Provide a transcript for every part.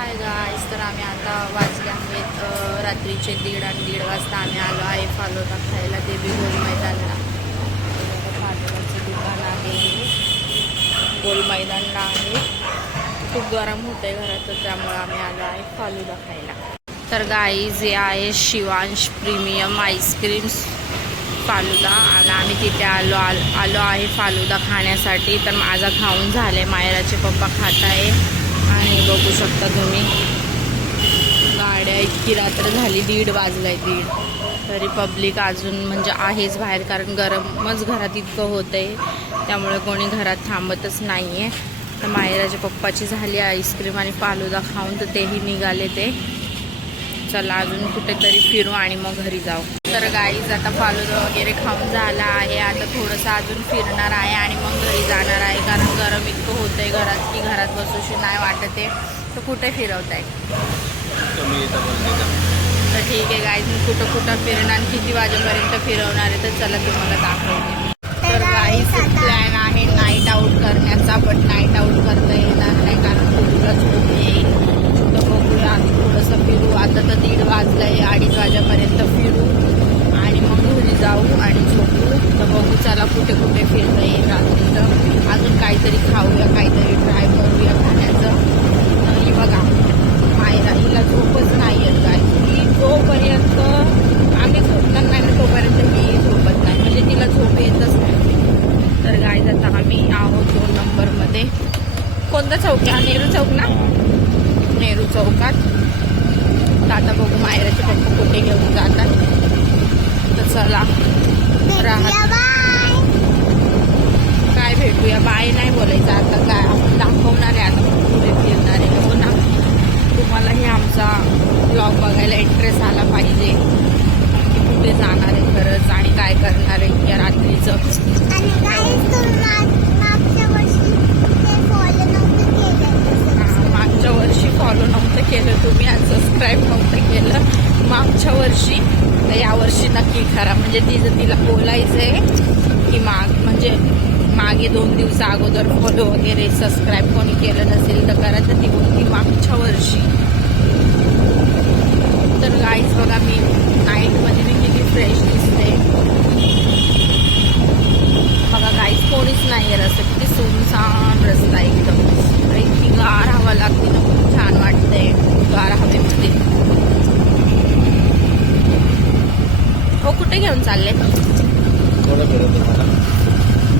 Hi guys, तर आम्ही आता वाजले आहेत रात्रीचे 1:30 आणि 1:30 वाजता आम्ही आलो आहे फालुदा खायला देवी गोल मैदानला. फालुदाचं दुकान आहे, गोल मैदानला आहे. खूप गरम होते घरात, तर त्यामुळे आम्ही आलो आहे फालुदा खायला. तर गाईज हे आहे शिवांश प्रीमियम आईस्क्रीम्स फालुदा, आणि आम्ही तिथे आलो आहे फालुदा खाण्यासाठी. तर माझा खाऊन झाले, मायराचे पप्पा खात आहे. आणि बघू शकता तुम्ही गाड्या, इतकी रात्र झाली, 1:30 वाजलाय 1:30, तरी पब्लिक अजून म्हणजे आहेच बाहेर, कारण गरमच घरात इतकं होतं आहे, त्यामुळे कोणी घरात थांबतच नाही आहे. तर मायराच्या पप्पाची झाली आईस्क्रीम आणि फालुदा खाऊन, तर तेही निघाले ते. चला अजून कुठेतरी फिरू आणि मग घरी जाऊ. तर गाईज आता फालुदा वगैरे खाऊन झाला आहे, आता थोडंसं अजून फिरणार आहे आणि मग घरी जाणार आहे, कारण गरम इतकं होतं आहे घरात की घरात बसूशी नाही वाटत आहे. तर कुठे फिरवत आहे? तर ठीक आहे गाईज, मी कुठं फिरणार आणि किती वाजेपर्यंत फिरवणार आहे, तर चला तुम्हाला दाखवते. तर गाईज प्लॅन आहे नाईट आऊट करण्याचा, बट नाईट आऊट करता येणार नाही कारण खूपच झोप येईल. तर बघूया, आम्ही थोडंसं फिरू. आता तर 1:30 वाजलंय, 2:30 वाजेपर्यंत फिरू आणि मग घरी जाऊ आणि झोपू. तर बघू चला कुठे फिरता येईल रात्री. तर अजून काहीतरी खाऊया, काहीतरी ट्राय करूया खाण्याचं. ही बघा मायरा, हिला झोपच नाही येत काय, ही जोपर्यंत आम्ही झोपणार नाही ना तोपर्यंत ही झोपत नाही, म्हणजे तिला झोप येतच नाही. तर गाईज आता आम्ही आहोत 2 नंबरमध्ये. कोणता चौक आहे? नेहरू चौक ना, नेहरू चौकात. तर आता बघू मायराचे पप्पा कुठे घेऊन जातात. तर चला काय भेटूया, बाय नाही बोलायचं आता, काय आपण दाखवणार आहे आता कुठे फिरणार आहे. हो ना, तुम्हालाही आमचा ब्लॉग बघायला इंटरेस्ट आला पाहिजे की कुठे जाणार आहे खरंच आणि काय करणार आहे या रात्रीचं. मागच्या वर्षी फॉलो नव्हतं केलं तुम्ही आणि सबस्क्राईब नव्हतं केलं मागच्या वर्षी, तर यावर्षी नक्की करा. म्हणजे तिला बोलायचं आहे की म्हणजे मागे 2 दिवसा अगोदर फॉलो वगैरे सबस्क्राईब कोणी केलं नसेल तर करा. तर ती बोलती मागच्या वर्षी. तर गाईज बघा, मी नाईटमध्ये मी किती फ्रेश दिसते बघा गाईज, कोणीच नाही आहे रस्ता, किती सुनसान रस्ता एकदम. इतकी गार हवा लागते ना, खूप छान वाटतंय गार हवेमध्ये. हो, कुठे घेऊन चालले? थोडं फिरवतो मला.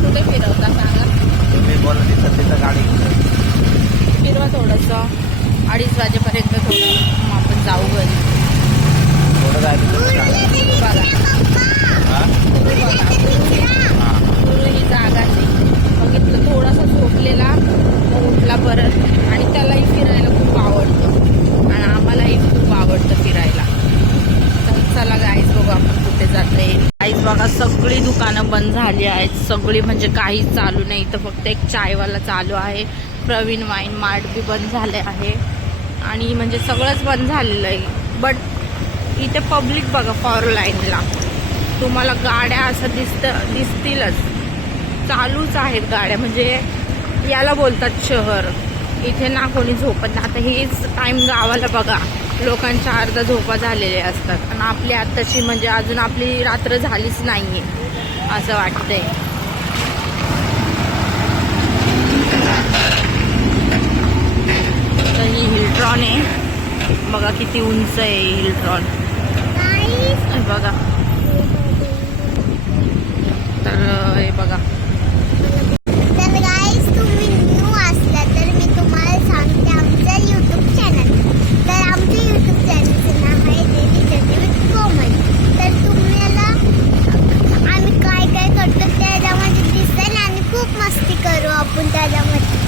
कुठे फिरवता सांगा? तुम्ही बोला तिथं गाडी फिरवा थोडंसं, 2:30 वाजेपर्यंत थोडं, मग आपण जाऊ घरी. थोडं जायचं बघा ही जागा नाही बघितलं, थोडासा झोपलेला मग उठला परत, आणि त्यालाही फिरायला खूप आवडतं आणि आम्हालाही खूप आवडतं फिरायला. तर चला गाईज बघू आपण कुठे जाते. गाईज बघा, सगळी दुकानं बंद झाली आहेत, सगळी म्हणजे काहीच चालू नाही. तर फक्त एक चायवाला चालू आहे, प्रवीण वाईन मार्ट बी बंद झाले आहे, आणि म्हणजे सगळंच बंद झालेलं आहे. बट इथे पब्लिक बघा, फॉर लाईनला तुम्हाला गाड्या असं दिसतीलच, चालूच आहेत गाड्या. म्हणजे याला बोलतात शहर, इथे ना कोणी झोपत नाही. आता हेच टाईम गावाला बघा, लोकांच्या अर्धा झोपा झालेल्या असतात, आणि आपली आत्ताची म्हणजे अजून आपली रात्र झालीच नाही आहे असं वाटतंय. तर ही हिलट्रॉन आहे बघा, किती उंच आहे हिलट्रॉन बघा. तर हे बघा, तर गाईज तुम्ही न्यू असला तर मी तुम्हाला सांगते आमचं यूट्यूब चॅनल. तर आमचं यूट्यूब चॅनलचं नाव आहे देवी जर्नी विथ कोमल. तर तुम्हाला आम्ही काय करतो त्याच्यामध्ये दिसेल, आणि खूप मस्ती करू आपण त्याच्यामध्ये.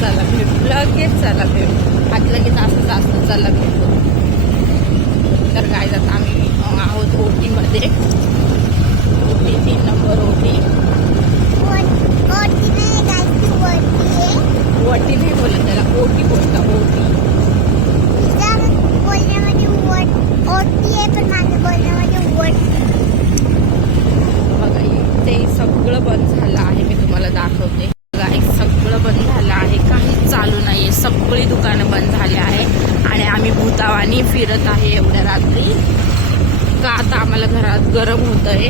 चला भेटू. लगेच चला भेटू, आज लगेच असं चला भेटू. तर काय जात आम्ही आहोत ओटीमध्ये, ओटी 3 नंबर ओटी. ओटी नाही गाईज, ती वरती आहे. ओटी नाही बोलत त्याला, ओटी बोलता, ओटी. तुझ्या बोलण्यामध्ये ओटी आहे, पण माझ्या बोलण्यामध्ये वट. बघा ते सगळं बंद झालं आहे, मी तुम्हाला दाखवते. बघा सगळं बंद झालं आहे, काहीच चालू नाही आहे, सगळी दुकानं बंद झाली आहे आणि आम्ही भूतावानी फिरत आहे एवढ्या रात्री का आता आम्हाला घरात गरम होत आहे.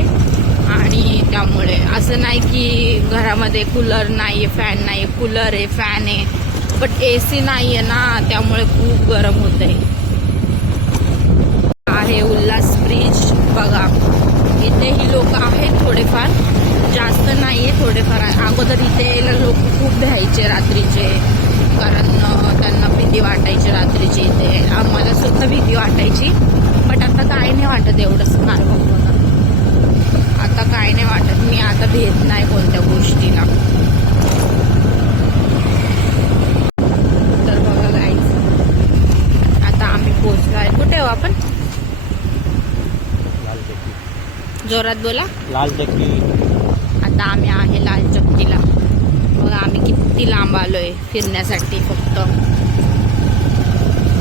आणि त्यामुळे असं नाही की घरामध्ये कूलर नाही आहे, फॅन नाही आहे, कूलर आहे, फॅन आहे, बट AC नाही आहे ना, त्यामुळे खूप गरम होत आहे. उल्हास ब्रिज बघा, इथे ही लोक आहेत थोडेफार, जास्त नाही आहे, थोडेफार आहे. अगोदर इथे यायला लोक खूप भ्यायचे रात्रीचे, कारण त्यांना भीती वाटायची रात्रीची. इथे आम्हाला सुद्धा भीती वाटायची, बट आता काय नाही वाटत एवढंच फार बघा. आता काय नाही वाटत, मी आता भेट नाही कोणत्या गोष्टीला. तर बघा गाईज, आता आम्ही पोहोचलो आहे. कुठे हो आपण? लाल चक्की. जोरात बोला. लाल चक्की. आता आम्ही आहे लाल चक्कीला. बघा आम्ही किती लांब आलोय फिरण्यासाठी. फक्त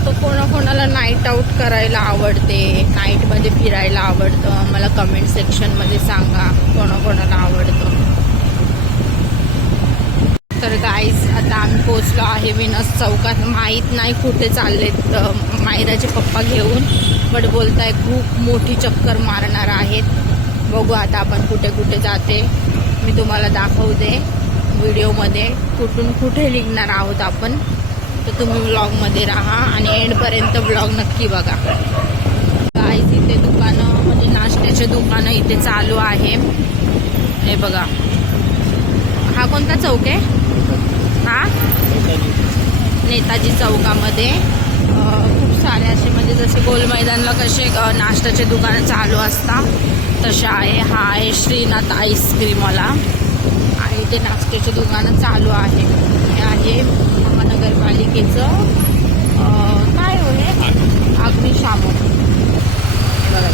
तो कोणाकोणाला नाईट आऊट करायला आवडते, नाईटमध्ये फिरायला आवडतं, मला कमेंट सेक्शनमध्ये सांगा कोणाकोणाला आवडतं. तर गाईज आता आम्ही पोचलो आहे विनस चौकात. माहीत नाही कुठे चाललेत मायराचे पप्पा घेऊन, बट बोलताय खूप मोठी चक्कर मारणार आहेत. बघू आता आपण कुठे कुठे जाते, मी तुम्हाला दाखवते व्हिडिओमध्ये कुठून कुठे निघणार आहोत आपण. तर तुम्ही व्लॉगमध्ये राहा आणि एंडपर्यंत व्लॉग नक्की बघा. गाईज इथे दुकानं म्हणजे नाश्त्याचे दुकानं इथे चालू आहे. हे बघा, हा कोणता चौक आहे? हा नेताजी चौकामध्ये खूप सारे असे म्हणजे जसे गोल मैदानला कसे नाश्त्याचे दुकानं चालू असतात तशा आहे. हा आहे श्रीनाथ आईस्क्रीमवाला आणि इथे नाश्त्याचे दुकानं चालू आहे. हे आहे महानगरपालिकेचं काय हो हे अग्निशामक. बघा,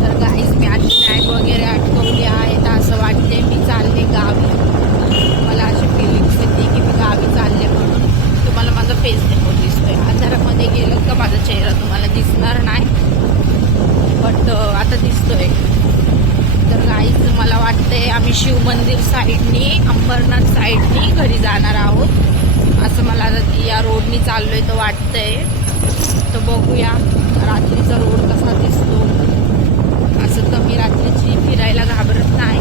तर गाईज मी आज बॅग वगैरे अटकवली आहे, तर असं वाटते मी चालले गावी. मला अशी फिलिंग्स येते की मी गावी चालले म्हणून. तुम्हाला माझा फेस देखो दिसतोय. अंधारामध्ये गेलं का माझा चेहरा तुम्हाला दिसणार नाही, बट आता दिसतोय. तर गाईज मला वाटतंय आम्ही शिव मंदिर साईडनी, अंबरनाथ साईडनी घरी जाणार आहोत असं मला या रोडनी चाललोय तर वाटतंय. तर बघूया रात्रीचा रोड कसा दिसतो. असं तर मी रात्रीची फिरायला घाबरत नाही,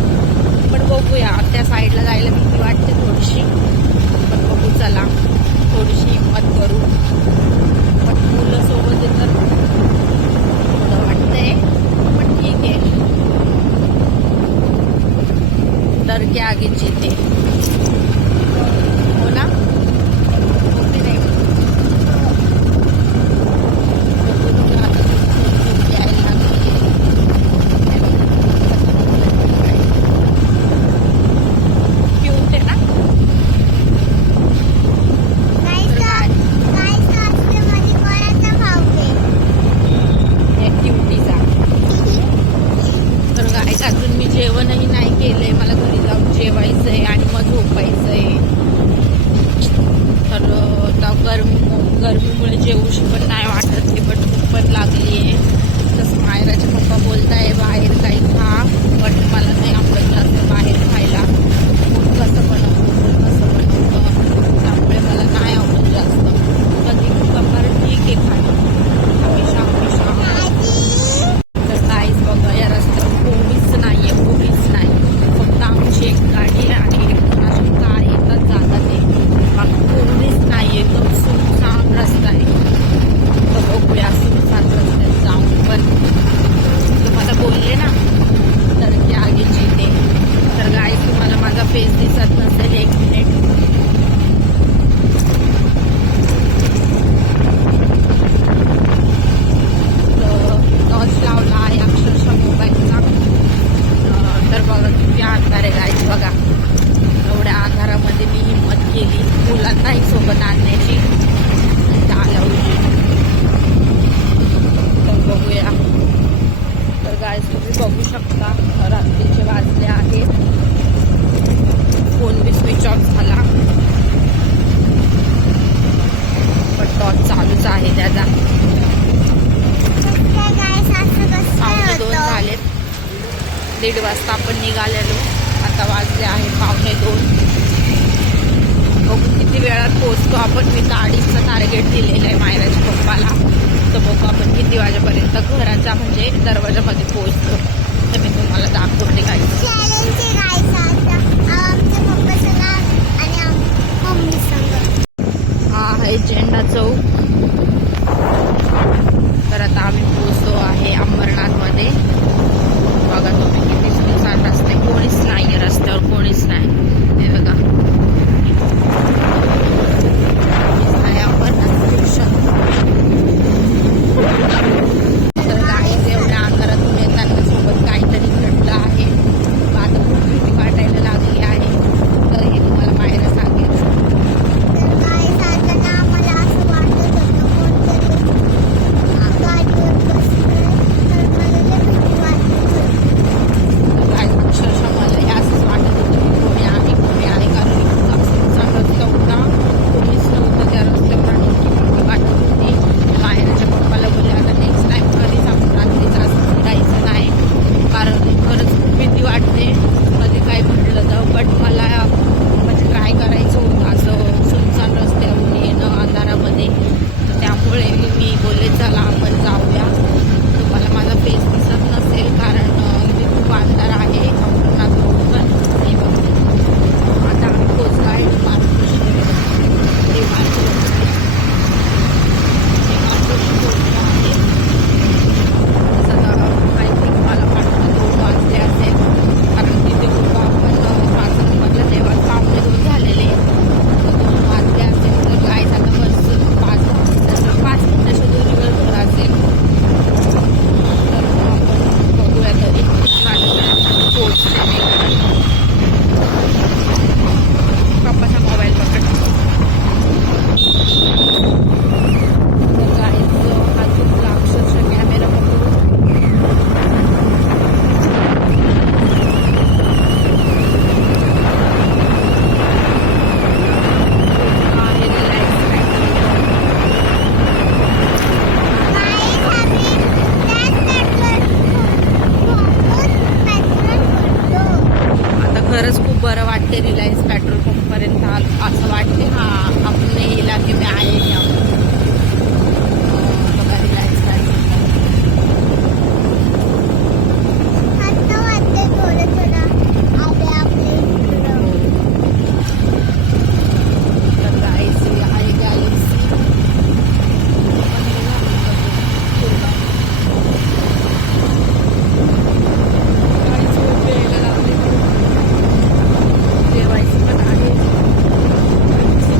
पण बघूया. त्या साईडला जायला भीती वाटते थोडीशी, पण बघू चला, थोडीशी हिंमत करू. पण मुलं सोबत आहे तर थोडं वाटतंय, पण ठीक आहे. डर के आगे जीते, हो ना? ओके नाही क्यूट आहे ना? क्युटीचा. तर गाईस अजून मी जेवणही नाही केलंय, मला घरी जाऊन जेवायचंय आणि मग झोपायचंय. तर आता गरमीमुळे जेवूशी पण नाही वाटत आहे, पण भूक पण लागली आहे. तसं मायराचे पप्पा बोलताय बाहेर काही खा, बट मला नाही आवडत जास्त बाहेर खायला. खूप कसं बनवतं कसं बनवतं, त्यामुळे मला नाही आवडत जास्त. कधी कपार ठीक आहे खायला, हमेशा तर काहीच बघा या रस्त्यावर कोणीच नाही आहे, कोणीच नाही. फक्त आमची एक गाडी आणि अशी कार येतात जातात ते, बाकी कोणीच नाही. एकदम सुनसान रस्ता आहे. तर बघूया सुनसान रस्त्यात जाऊन. पण तुम्हाला बोलले ना तर की आगे जीते. तर गाई तुम्हाला माझा फेस दिसत नसेल, 1 मिनिट. टॉर्च लावला आहे अक्षरशः मोबाईलचा. तर बघा किती अंधार आहे गाईज. बघा एवढ्या अंधारामध्ये मी हिंमत केली मुलांनाही सोबत आणण्याची. चालवली. तर बघूया. तर गाईज तुम्ही बघू शकता रात्रीचे वाजले आहेत. फोन बी स्विच ऑफ झाला, पण टॉर्च चालूच आहे त्याचा. 2:15 झालेत. 1:30 वाजता आपण निघालेलो. आता वाजले आहे 1:45. किती वेळात पोहोचतो आपण. मी गाडीचं टार्गेट दिलेलं आहे मायराच्या पप्पाला. तर बघू आपण किती वाजेपर्यंत घराच्या म्हणजे दरवाजामध्ये पोहोचतो. तर मी तुम्हाला दाखवते काही. चॅलेंजचे गाईस आता आमच्या पप्पा संग आणि मम्मी संग. हा आहे झेंडा चौक. तर आता आम्ही पोहोचतो आहे अंबरनाथमध्ये. बघा तुम्ही किती सुनसान रस्ते, कोणीच नाही आहे रस्त्यावर, कोणीच नाही. हे बघा आहे अंबरनाथ स्टेशन. तर गाईज एवढ्या अंधारात तुम्ही येताना सोबत काहीतरी घडलं आहे. आता खूप भीती वाटायला लागली आहे. तर हे तुम्हाला मायरा सांगेल. तर गाईस आता ना आम्हाला असं वाटत होतं कोणतरी गाडीवर बसलंय. तर मला लय भीती वाटत होती. काय अक्षरशः मला हे असंच वाटत होतं की कोणी आहे कारण इतका सुनसान रस्ता होता, कोणीच नव्हतं त्या रस्त्यावर आणि इतकी भीती वाटत होती. माहेरच्या पप्पाला बोलले आता नेक्स्ट टाइम कधीच आपण रात्रीचं असं फिरायचं नाही, कारण खरंच खूप भीती वाटते कधी काय घडलं तर. बट मला म्हणजे ट्राय करायचं होतं असं सुनसान रस्त्यावरून येणं अंधारामध्ये. तर त्यामुळे मी बोलले चला आपण जाऊया. तुम्हाला माझा फेस दिसत नसेल कारण इथे खूप अंधार आहे अंबरनाथ रोडवर. हे बघा आता आम्ही पोचलो आहे देवाची पोचलो आहे. सध्या आय थिंक मला वाटतं 2 वाजले असेल कारण तिथे खूप आपण 5 नंबरला तेव्हा पावणे 2 झालेले. तर 2 वाजले असेल. तर गाईज आता बस 5 मिनिटाच्या दूरीवर घर असेल. तर आपण बघूया तरी पोहोचले मी घरी. पप्पाचा मोबाईल पकड. तर गाईज हा चुकला अक्षरशः कॅमेरा पकडून. आहे रिलॅक्स गाईस आम्ही पेट्रोल भरतो. आता खरंच खूप बरं वाटते रिलायन्स पेट्रोल पंपपर्यंत असं वाटते हा अपने इलाके में आए हैं हम. बघा रिलायन्स पेट्रोल. आता वाटते थोडं थोडं आले आपल्या इकडं. तर गाईस आहे गॅलेक्सी. गाईस यायला लागले. जेवायचं पण आहे.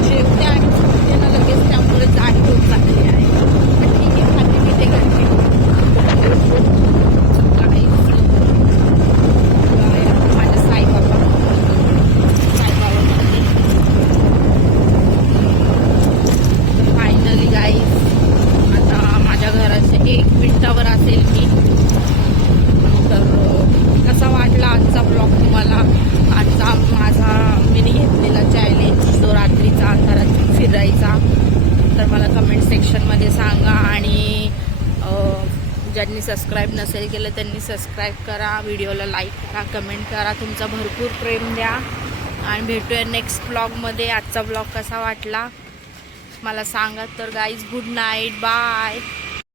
जेवते आणि झोपते ना लगेच त्यामुळे जाड होत चालली आहे. पण ठीक आहे खाते मी ते घरची. गाईस माझ्या साईबाबा फायनली गाईस आता माझ्या घराच्या 1 मिनिटावर असेल मी. तर कसा वाटला आजचा ब्लॉग तुम्हाला. आजचा माझा मी घेतलेला चॅलेंज जो रात्रीचा अंधारात फिरायचा. तर मला कमेंट सेक्शनमध्ये सांगा आणि ज्यांनी सबस्क्राईब नसेल केलं त्यांनी सबस्क्राईब करा, व्हिडिओला लाईक करा, कमेंट करा, तुमचा भरपूर प्रेम द्या. आणि भेटूया नेक्स्ट ब्लॉगमध्ये. आजचा ब्लॉग कसा वाटला मला सांगा. तर गाईज गुड नाईट, बाय.